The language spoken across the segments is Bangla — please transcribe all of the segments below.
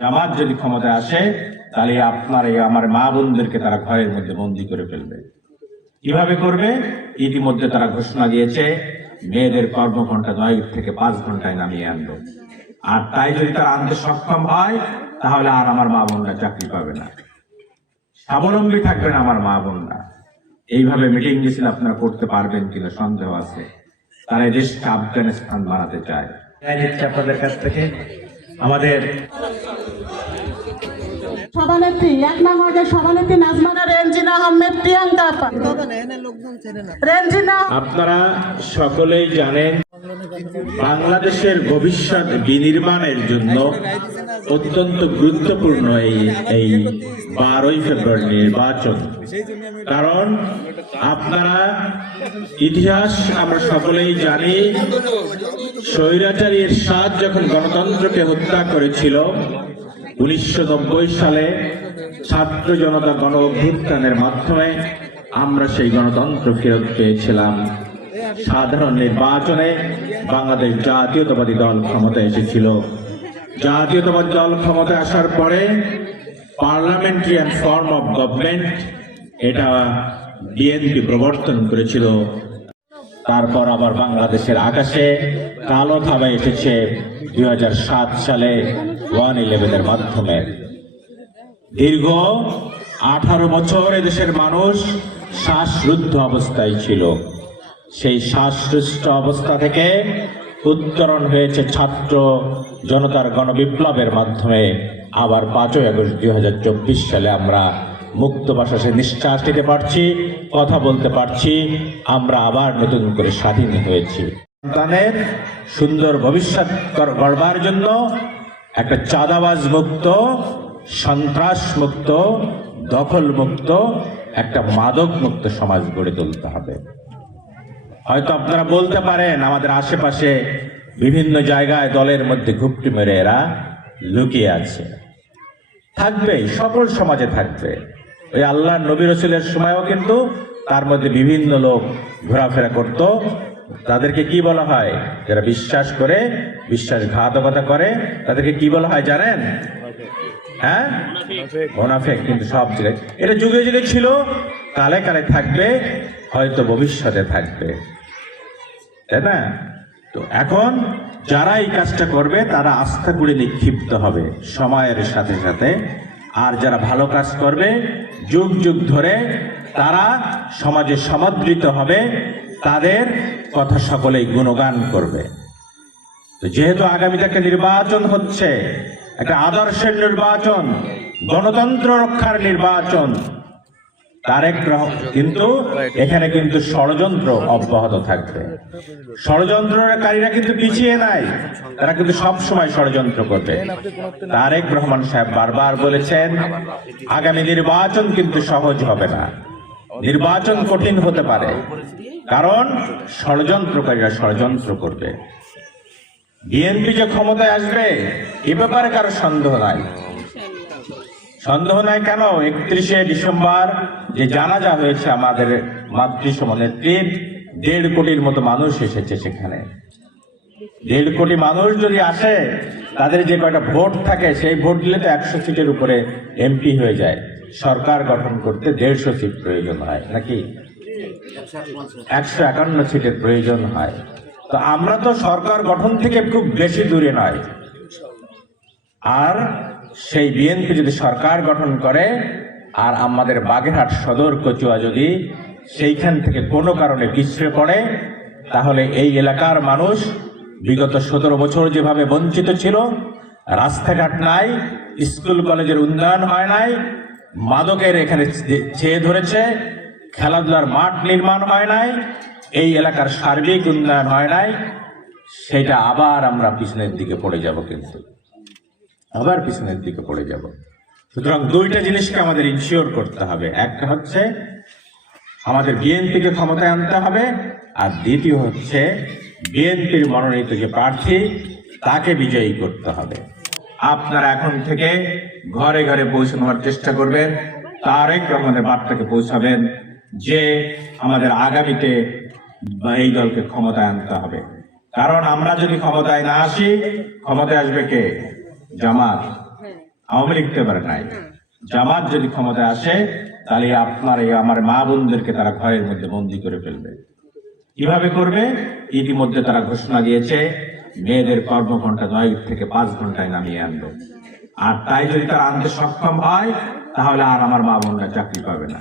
জামাত যদি ক্ষমতায় আসে তাহলে আপনার এই আমার মা বোনদেরকে তারা ঘরের মধ্যে বন্দী করে ফেলবে। কিভাবে করবে? ইতিমধ্যে তারা ঘোষণা দিয়েছে মেয়েদের কর্মঘণ্টা 9 থেকে 5 ঘন্টায় নামিয়ে আনবে। আর তাই যদি তারা আনতে সক্ষম হয় তাহলে আর আমার মা বোনরা চাকরি পাবে না, স্বাবলম্বী থাকবেন আমার মা বোনরা। এইভাবে মিটিং মিছিল আপনারা করতে পারবেন কিনা সন্দেহ আছে। তারা এই দেশকে আফগানিস্তান বানাতে চায়। আপনাদের কাছ থেকে আমাদের সভানেত্রী 1 নম্বর যে সভানেত্রী নাজমানা রেঞ্জিনা আহমেদ প্রিয়াঙ্কা আপা। রেঞ্জিনা, আপনারা সকলেই জানেন বাংলাদেশের ভবিষ্যৎ বিনির্মাণের জন্য অত্যন্ত গুরুত্বপূর্ণ এই 12ই ফেব্রুয়ারি নির্বাচন। কারণ আপনারা ইতিহাস আমরা সকলেই জানি, স্বৈরাচারী এরশাদ যখন গণতন্ত্রকে হত্যা করেছিল 1990 সালে ছাত্র জনতা গণ অভ্যুত্থানের মাধ্যমে আমরা সেই গণতন্ত্র ফেরত পেয়েছিলাম। সাধারণ নির্বাচনে বাংলাদেশ জাতীয়তাবাদী দল ক্ষমতায় এসেছিল। জাতীয়তাবাদী দল ক্ষমতায় আসার পরে পার্লামেন্টারিয়ান ফর্ম অফ গভর্নমেন্ট এটা বিএনপি প্রবর্তন করেছিল। তারপর আবার বাংলাদেশের আকাশে কালো থাবা এসেছে 2007 সালে 1/11-এর মাধ্যমে। দীর্ঘ 18 বছর এদেশের মানুষ শ্বাসরুদ্ধ অবস্থায় ছিল। সেই শ্বাসরুদ্ধ অবস্থা থেকে উত্তরণ হয়েছে ছাত্র জনতার গণবিপ্লবের মাধ্যমে। আবার 5ই আগস্ট 2024 সালে আমরা মুক্ত বাতাসে নিঃশ্বাস নিতে পারছি, কথা বলতে পারছি। আমরা আবার নতুন করে স্বাধীন হয়েছি। সন্তানের সুন্দর ভবিষ্যৎ গড়বার জন্য একটা চাঁদাবাজ মুক্ত, সন্ত্রাস মুক্ত, দখল মুক্ত, একটা মাদক মুক্ত সমাজ গড়ে তুলতে হবে। হয়তো আপনারা বলতে পারেন আমাদের আশেপাশে বিভিন্ন জায়গায় দলের মধ্যে ঘুপটি মেরে এরা লুকিয়ে আছে। থাকবেই, সকল সমাজে থাকবে। ওই আল্লাহ নবী রাসূলের সময়ও কিন্তু তার মধ্যে বিভিন্ন লোক ঘোরাফেরা করত। তাদেরকে কি বলা হয়? যারা বিশ্বাস করে, বিশ্বাসঘাতকতা করে, তাদেরকে কি বলা হয় জানেন? হ্যাঁ, মুনাফিক। কিন্তু সব জায়গায় এটা যুগে যুগে ছিল, কালে কালে থাকবে, হয়তো ভবিষ্যতে থাকবে, তাই না? তো এখন যারা এই কাজটা করবে তারা আস্থা করে নিক্ষিপ্ত হবে সময়ের সাথে সাথে। আর যারা ভালো কাজ করবে যুগ যুগ ধরে তারা সমাজে সমাদৃত হবে, তাদের কথা সকলেই গুণগান করবে। তো যেহেতু আগামীতে একটা নির্বাচন হচ্ছে, একটা আদর্শের নির্বাচন, গণতন্ত্র রক্ষার নির্বাচন, কিন্তু এখানে কিন্তু ষড়যন্ত্র অব্যাহত থাকবে। ষড়যন্ত্রকারীরা কিন্তু পিছিয়ে নাই, তারা কিন্তু সব সময় ষড়যন্ত্র করবে। তারেক রহমান সাহেব বারবার বলেছেন আগামী নির্বাচন কিন্তু সহজ হবে না, নির্বাচন কঠিন হতে পারে, কারণ ষড়যন্ত্রকারীরা ষড়যন্ত্র করবে। বিএনপি যে ক্ষমতায় আসবে এ ব্যাপারে কারো সন্দেহ নাই। সন্দেহ নাই কেন? 31শে ডিসেম্বর যে জানাজা হয়েছে আমাদের মাতৃসমনেত্রীর, 1.5 কোটির মতো মানুষ এসেছে সেখানে। 1.5 কোটি মানুষ যদি আসে, তাদের যে কয়টা ভোট থাকে সেই ভোট দিলে তো 100 সিটের উপরে এমপি হয়ে যায়। সরকার গঠন করতে 150 সিট প্রয়োজন হয়, নাকি 151 সিটের প্রয়োজন হয়। তো আমরা তো সরকার গঠন থেকে খুব বেশি দূরে নয়। আর সেই বিএনপি যদি সরকার গঠন করে আর আমাদের বাগেরহাট সদর কচুয়া যদি সেইখান থেকে কোনো কারণে পিছিয়ে পড়ে, তাহলে এই এলাকার মানুষ বিগত 17 বছর যেভাবে বঞ্চিত ছিল, রাস্তাঘাট নাই, স্কুল কলেজের উন্নয়ন হয় নাই, মাদকের এখানে চেয়ে ধরেছে, খেলাধুলার মাঠ নির্মাণ হয় নাই, এই এলাকার সার্বিক উন্নয়ন হয় নাই, সেটা আবার আমরা পিছনের দিকে পড়ে যাব, কিন্তু আবার পিছনের দিকে পড়ে যাব। সুতরাং দুইটা জিনিসকে আমাদের ইনশিওর করতে হবে। একটা হচ্ছে আমাদের বিএনপিকে ক্ষমতায় আনতে হবে, আর দ্বিতীয় হচ্ছে বিএনপির মনোনীত যে প্রার্থী তাকে বিজয়ী করতে হবে। আপনারা এখন থেকে ঘরে ঘরে পৌঁছানোর চেষ্টা করবেন, তারেক রহমানের বার্তাকে পৌঁছাবেন যে আমাদের আগামীতে এই দলকে ক্ষমতায় আনতে হবে। কারণ আমরা যদি ক্ষমতায় না আসি, ক্ষমতায় আসবে কে? জামাত। আওয়ামী লীগ তো এবারে নাই, জামাত যদি ক্ষমতায় আসে তাহলে আপনার এই আমার মা বোনদেরকে তারা ঘরের মধ্যে বন্দি করে ফেলবে। কিভাবে করবে? ইতিমধ্যে তারা ঘোষণা দিয়েছে মেয়েদের কর্মঘণ্টা 9 থেকে 5 ঘন্টায় নামিয়ে আনবে। আর তাই যদি তারা আনতে সক্ষম হয় তাহলে আর আমার মা বোনরা চাকরি পাবে না,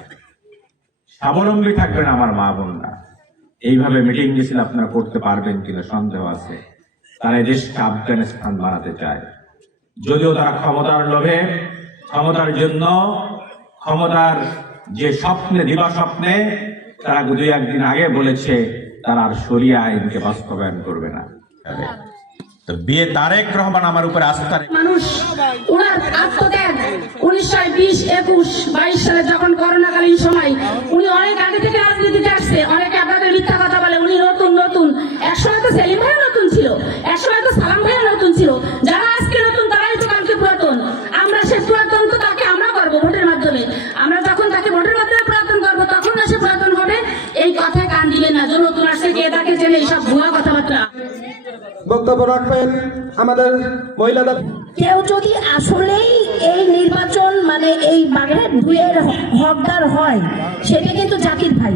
স্বাবলম্বী থাকবেন আমার মা বোনরা। এইভাবে মিটিং মিছিল আপনারা করতে পারবেন কিনা সন্দেহ আছে। তারা এই দেশকে আফগানিস্তান বানাতে চায়। যদিও তারা ক্ষমতার লোভে, ক্ষমতার জন্য, ক্ষমতার যে স্বপ্নে, দিবা স্বপ্নে তারা 2-1 দিন আগে বলেছে তারা আর শরিয়া আইনকে বাস্তবায়ন করবে না। তো বিয়ে তারেক রহমান আমার উপরে আস্থা মানুষ ওনার আত্মত্যাগ 1920, 21, 22 সালে যখন করোনাকালীন সময় উনি অনেক আগে থেকে রাজনীতিতে আসছে। অনেকে আপনাদের মিথ্যা কথা বলে উনি নতুন নতুন। একসময় তো সেলিম ভাইও নতুন ছিল, একসময় তো সালাম ভাইও নতুন ছিল। যারা আজকে নতুন তারাই তো কালকে পুরাতন। আমরা সে পুরাতন তো তাকে আমরা করবো ভোটের মাধ্যমে। আমরা যখন তাকে ভোটের মাধ্যমে পুরাতন করবো তখন সে পুরাতন হবে। এই কথায় কান দিবেন না যে নতুন আসছে কে তাকে জেনে এইসব ভুয়া কথাবার্তা। বক্তব্য রাখবেন আমাদের মহিলা। কেউ যদি আসলেই এই নির্বাচন মানে এই বাগেরহাট 2-এর হকদার হয় সেটা কিন্তু জাকির ভাই।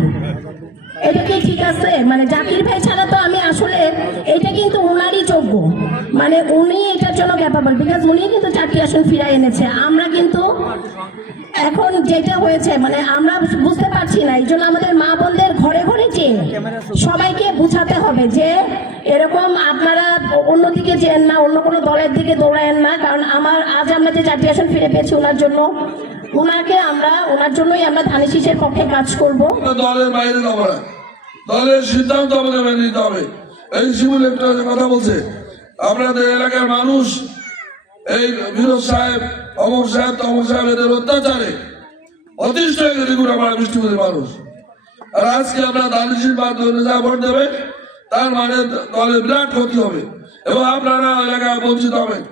এটা কি ঠিক আছে? মানে জাকির ভাই ছাড়া তো আমি আসলে এটা কিন্তু ওনারই যোগ্য, মানে উনি এটার জন্য ক্যাপাবল, বিকজ উনি কিন্তু 4টি আসন ফিরাই এনেছে। আমরা কিন্তু এখন যেটা হয়েছে মানে আমরা বুঝতে পারছি না। এই জন্য আমাদের মা বোনদের ঘরে ঘরে যে সবাইকে বুঝাতে হবে যে এরকম আপনারা অন্যদিকে যেন না, অন্য কোনো দলের দিকে দৌড়ায়েন না। কারণ আজ আমরা যে 4টি আসন ফিরে পেয়েছি ওনার জন্য, ওনার জন্যই আমরা ধানের শীষের পক্ষে কাজ করব। দলের বাইরে যাবো না, দলের সিদ্ধান্ত আমাদের মেনে নিতে হবে। এই শিমুল একটা কথা বলছে, আপনাদের এলাকার মানুষ এই বিরোধ সাহেব, অমর সাহেব, তমর সাহেব এদের অত্যাচারে অতিষ্ঠ হয়ে গেছে আমরা বৃষ্টিপতির মানুষ। আর আজকে আপনারা ধানের শীষ বাদ যা ভোট দেবে তার মানে দলের বিরাট ক্ষতি হবে এবং আপনারা এলাকায় বঞ্চিত হবেন।